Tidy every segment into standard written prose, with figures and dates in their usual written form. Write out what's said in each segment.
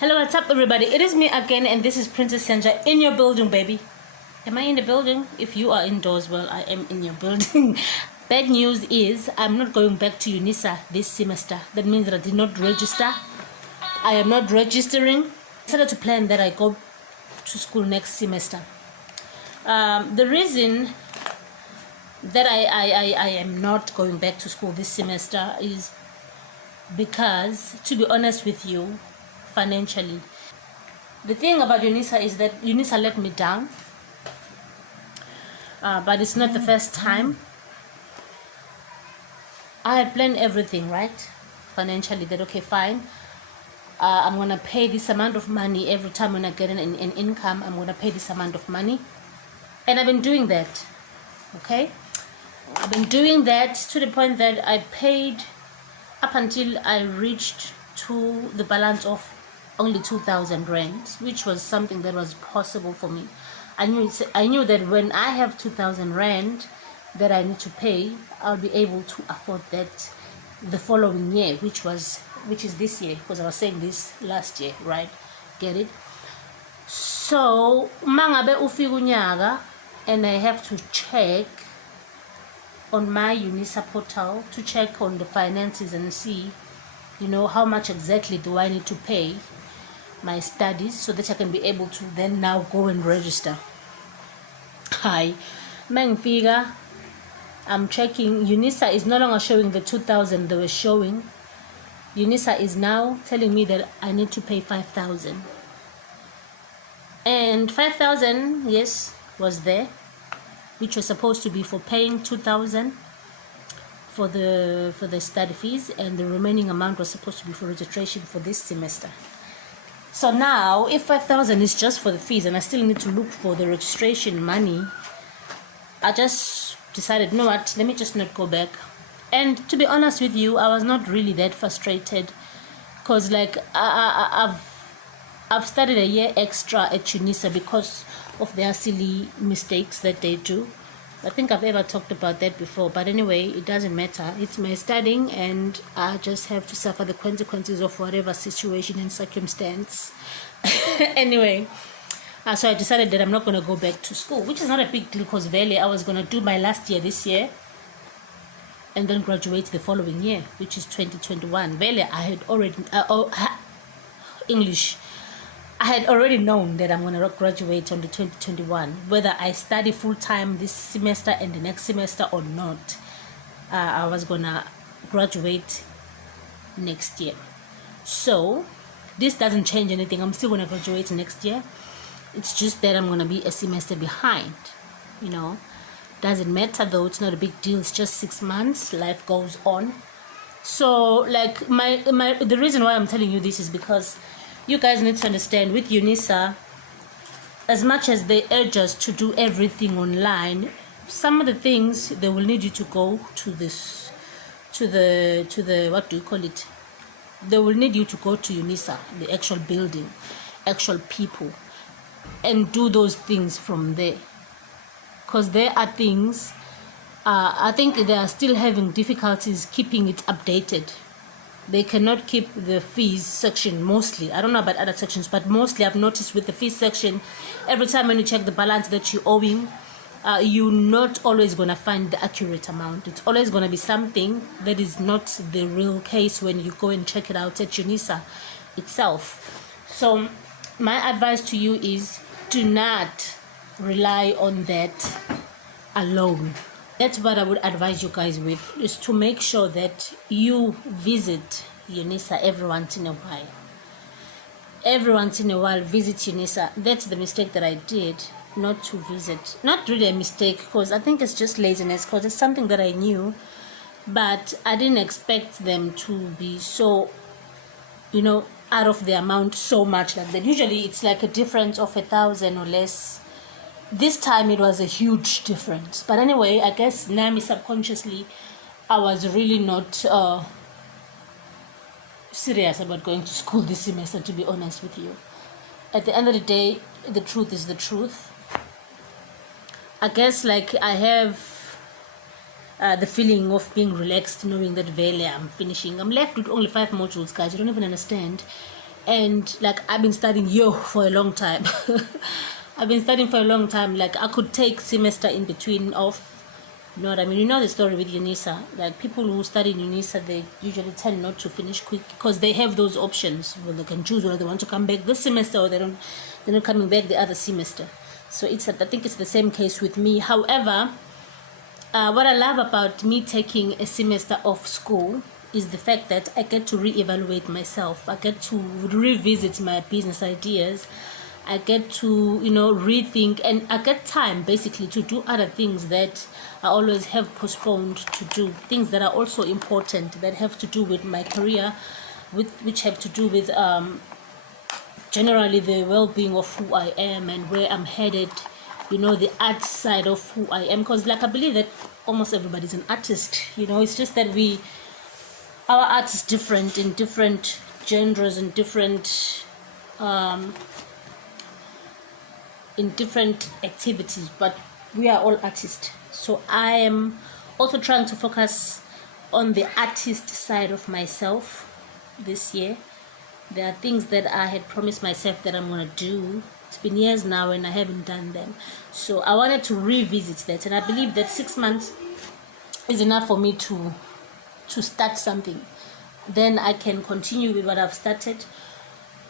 Hello, what's up everybody? It is me again and this is Princess Yanja in your building, baby. Am I in the building? If you are indoors, well, I am in your building. Bad news is I'm not going back to Unisa this semester. That means that I did not register. I am not registering. I decided to plan that I go to school next semester. The reason that I am not going back to school this semester is because, to be honest with you, financially. The thing about Unisa is that Unisa let me down, but it's not the first time. I had planned everything, right? Financially, that okay, fine. I'm gonna pay this amount of money every time when I get an income. I'm gonna pay this amount of money, and I've been doing that. Okay, I've been doing that to the point that I paid up until I reached to the balance of only 2,000 rand, which was something that was possible for me. I knew that when I have 2,000 rand that I need to pay, I'll be able to afford that the following year, which is this year, because I was saying this last year, right? Get it? So mangabe ufika unyaka and I have to check on my Unisa portal to check on the finances and see, how much exactly do I need to pay my studies so that I can be able to then now go and register. Hi, Mangfiga, I'm checking. Unisa is no longer showing the 2,000 they were showing. Unisa is now telling me that I need to pay 5,000. And 5,000, yes, was there, which was supposed to be for paying 2,000 for the study fees, and the remaining amount was supposed to be for registration for this semester. So now, if 5,000 is just for the fees and I still need to look for the registration money, I just decided, you know what, let me just not go back. And to be honest with you, I was not really that frustrated, because like I've studied a year extra at Unisa because of their silly mistakes that they do. I think I've ever talked about that before, but anyway, it doesn't matter. It's my studying and I just have to suffer the consequences of whatever situation and circumstance. Anyway, so I decided that I'm not going to go back to school, which is not a big deal, because really I was going to do my last year this year and then graduate the following year, which is 2021. Really, I had already I had already known that I'm going to graduate on the 2021, whether I study full-time this semester and the next semester or not. I was going to graduate next year. So this doesn't change anything. I'm still going to graduate next year. It's just that I'm going to be a semester behind. Doesn't matter though. It's not a big deal. It's just 6 months. Life goes on. So like the reason why I'm telling you this is because you guys need to understand, with Unisa, as much as they urge us to do everything online, some of the things they will need you to go to the what do you call it? They will need you to go to Unisa, the actual building, actual people, and do those things from there. Because there are things, I think they are still having difficulties keeping it updated. They cannot keep the fees section mostly. I don't know about other sections, but mostly I've noticed with the fees section, every time when you check the balance that you're owing, you're not always going to find the accurate amount. It's always going to be something that is not the real case when you go and check it out at Unisa itself. So my advice to you is, do not rely on that alone. That's what I would advise you guys with, is to make sure that you visit Unisa every once in a while. Every once in a while, visit Unisa. That's the mistake that I did, not to visit. Not really a mistake, because I think it's just laziness, because it's something that I knew, but I didn't expect them to be so, out of the amount so much like that. Usually it's like a difference of 1,000 or less. This time it was a huge difference. But anyway, I guess Nami subconsciously, I was really not serious about going to school this semester, to be honest with you. At the end of the day, the truth is the truth. I guess like I have the feeling of being relaxed, knowing that Vele I'm finishing. I'm left with only 5 modules, guys. You don't even understand. And like I've been studying for a long time. I've been studying for a long time. Like I could take semester in between off. You know what I mean? You know the story with Unisa. Like people who study in Unisa, they usually tend not to finish quick because they have those options where they can choose whether they want to come back this semester or they're not coming back the other semester. So I think it's the same case with me. However, what I love about me taking a semester off school is the fact that I get to reevaluate myself. I get to revisit my business ideas. I get to, rethink, and I get time basically to do other things that I always have postponed to do. Things that are also important, that have to do with my career, which have to do with generally the well-being of who I am and where I'm headed. The art side of who I am, because like I believe that almost everybody's an artist. It's just that our art is different in different genres and different in different activities, but we are all artists. So I am also trying to focus on the artist side of myself this year. There are things that I had promised myself that I'm going to do. It's been years now and I haven't done them. So I wanted to revisit that, and I believe that 6 months is enough for me to start something. Then I can continue with what I've started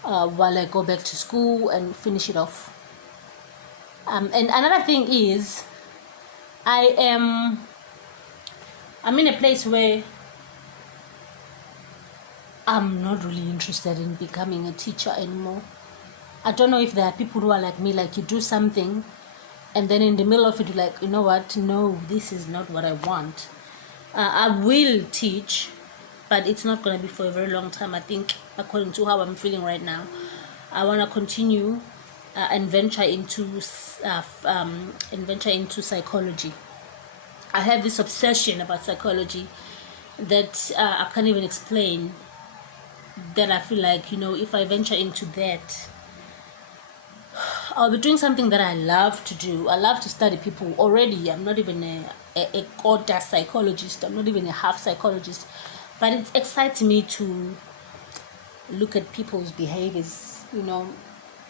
while I go back to school and finish it off. And another thing is, I'm in a place where I'm not really interested in becoming a teacher anymore. I don't know if there are people who are like me, like you do something and then in the middle of it you're like, you know what, no, this is not what I want. I will teach, but it's not going to be for a very long time. I think according to how I'm feeling right now, I want to continue and venture into psychology. I have this obsession about psychology that I can't even explain, that I feel like, if I venture into that, I'll be doing something that I love to do. I love to study people already. I'm not even a quarter psychologist. I'm not even a half psychologist. But it excites me to look at people's behaviors,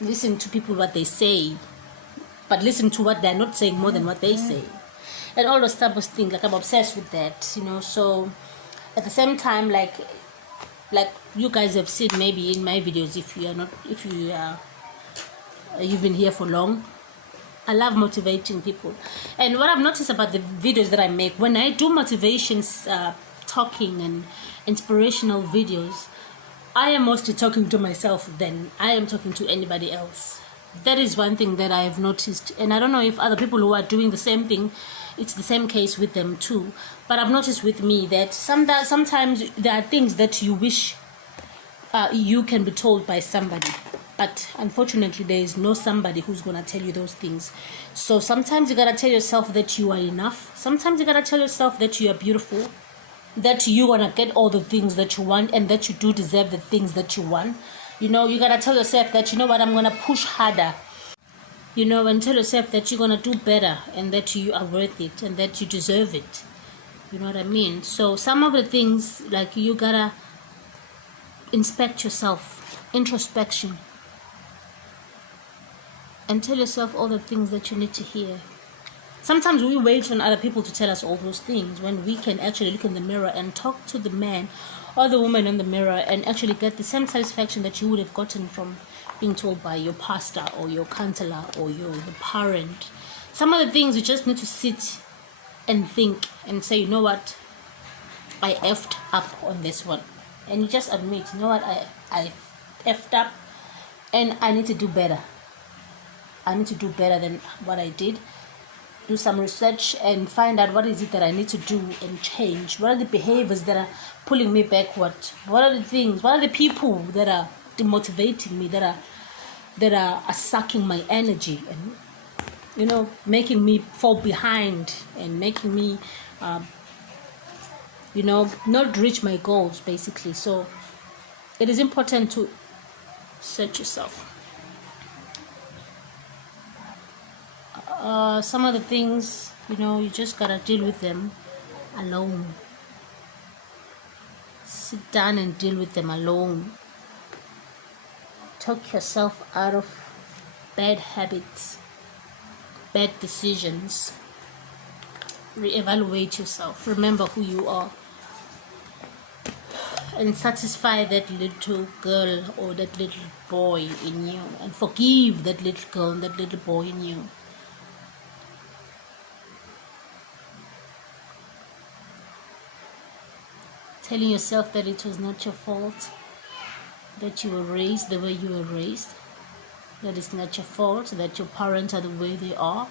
listen to people, what they say, but listen to what they're not saying more than what they say. And all those type of things, like I'm obsessed with that, so at the same time, like you guys have seen maybe in my videos, you've been here for long, I love motivating people. And what I've noticed about the videos that I make, when I do motivations, talking and inspirational videos, I am mostly talking to myself than I am talking to anybody else. That is one thing that I have noticed, and I don't know if other people who are doing the same thing, it's the same case with them too. But I've noticed with me that sometimes there are things that you wish you can be told by somebody, but unfortunately there is no somebody who's gonna tell you those things. So sometimes you gotta tell yourself that you are enough. Sometimes you gotta tell yourself that you are beautiful, that you're gonna get all the things that you want, and that you do deserve the things that you want. You gotta tell yourself that, you know what, I'm gonna push harder, and tell yourself that you're gonna do better and that you are worth it and that you deserve it. You know what I mean? So some of the things, like, you gotta inspect yourself, introspection, and tell yourself all the things that you need to hear. Sometimes we wait on other people to tell us all those things, when we can actually look in the mirror and talk to the man or the woman in the mirror and actually get the same satisfaction that you would have gotten from being told by your pastor or your counselor or your parent. Some of the things you just need to sit and think and say, you know what, I effed up on this one. And you just admit, you know what, I effed up and I need to do better. I need to do better than what I did. Do some research and find out what is it that I need to do and change. What are the behaviors that are pulling me backward? What are the things? What are the people that are demotivating me, that are sucking my energy and making me fall behind and making me not reach my goals, basically. So it is important to search yourself. Some of the things, you just gotta deal with them alone. Sit down and deal with them alone. talk yourself out of bad habits, bad decisions. Reevaluate yourself. Remember who you are. And satisfy that little girl or that little boy in you. And forgive that little girl and that little boy in you. Telling yourself that it was not your fault that you were raised the way you were raised. That it's not your fault that your parents are the way they are.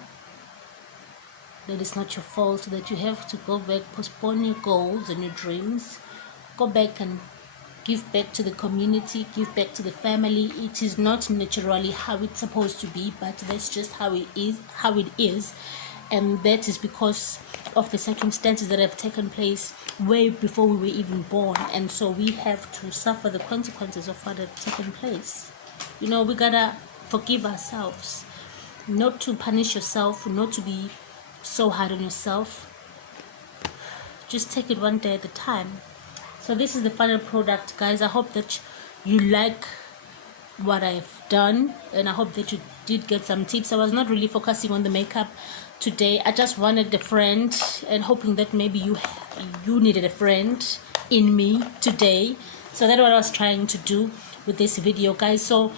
That it's not your fault that you have to go back, postpone your goals and your dreams. Go back and give back to the community, give back to the family. It is not naturally how it's supposed to be, but that's just how it is. And that is because of the circumstances that have taken place way before we were even born. And so we have to suffer the consequences of what had taken place. We gotta forgive ourselves. Not to punish yourself, not to be so hard on yourself. Just take it one day at a time. So this is the final product, guys. I hope that you like what I've done, and I hope that you did get some tips. I was not really focusing on the makeup today. I just wanted a friend, and hoping that maybe you needed a friend in me today. So that's what I was trying to do with this video, guys. So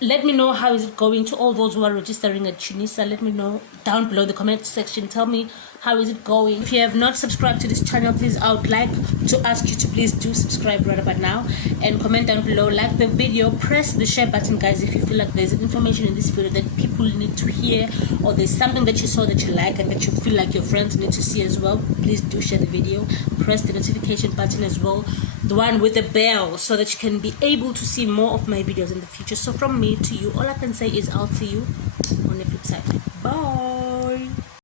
let me know how is it going to all those who are registering at Unisa. Let me know down below the comment section. Tell me how is it going. If you have not subscribed to this channel, please, I would like to ask you to please do subscribe right about now, and comment down below, like the video, press the share button, guys, if you feel like there's information in this video that people need to hear, or there's something that you saw that you like and that you feel like your friends need to see as well. Please do share the video. Press the notification button as well, the one with the bell, so that you can be able to see more of my videos in the future. So from me to you, all I can say is I'll see you on the flip side. Bye.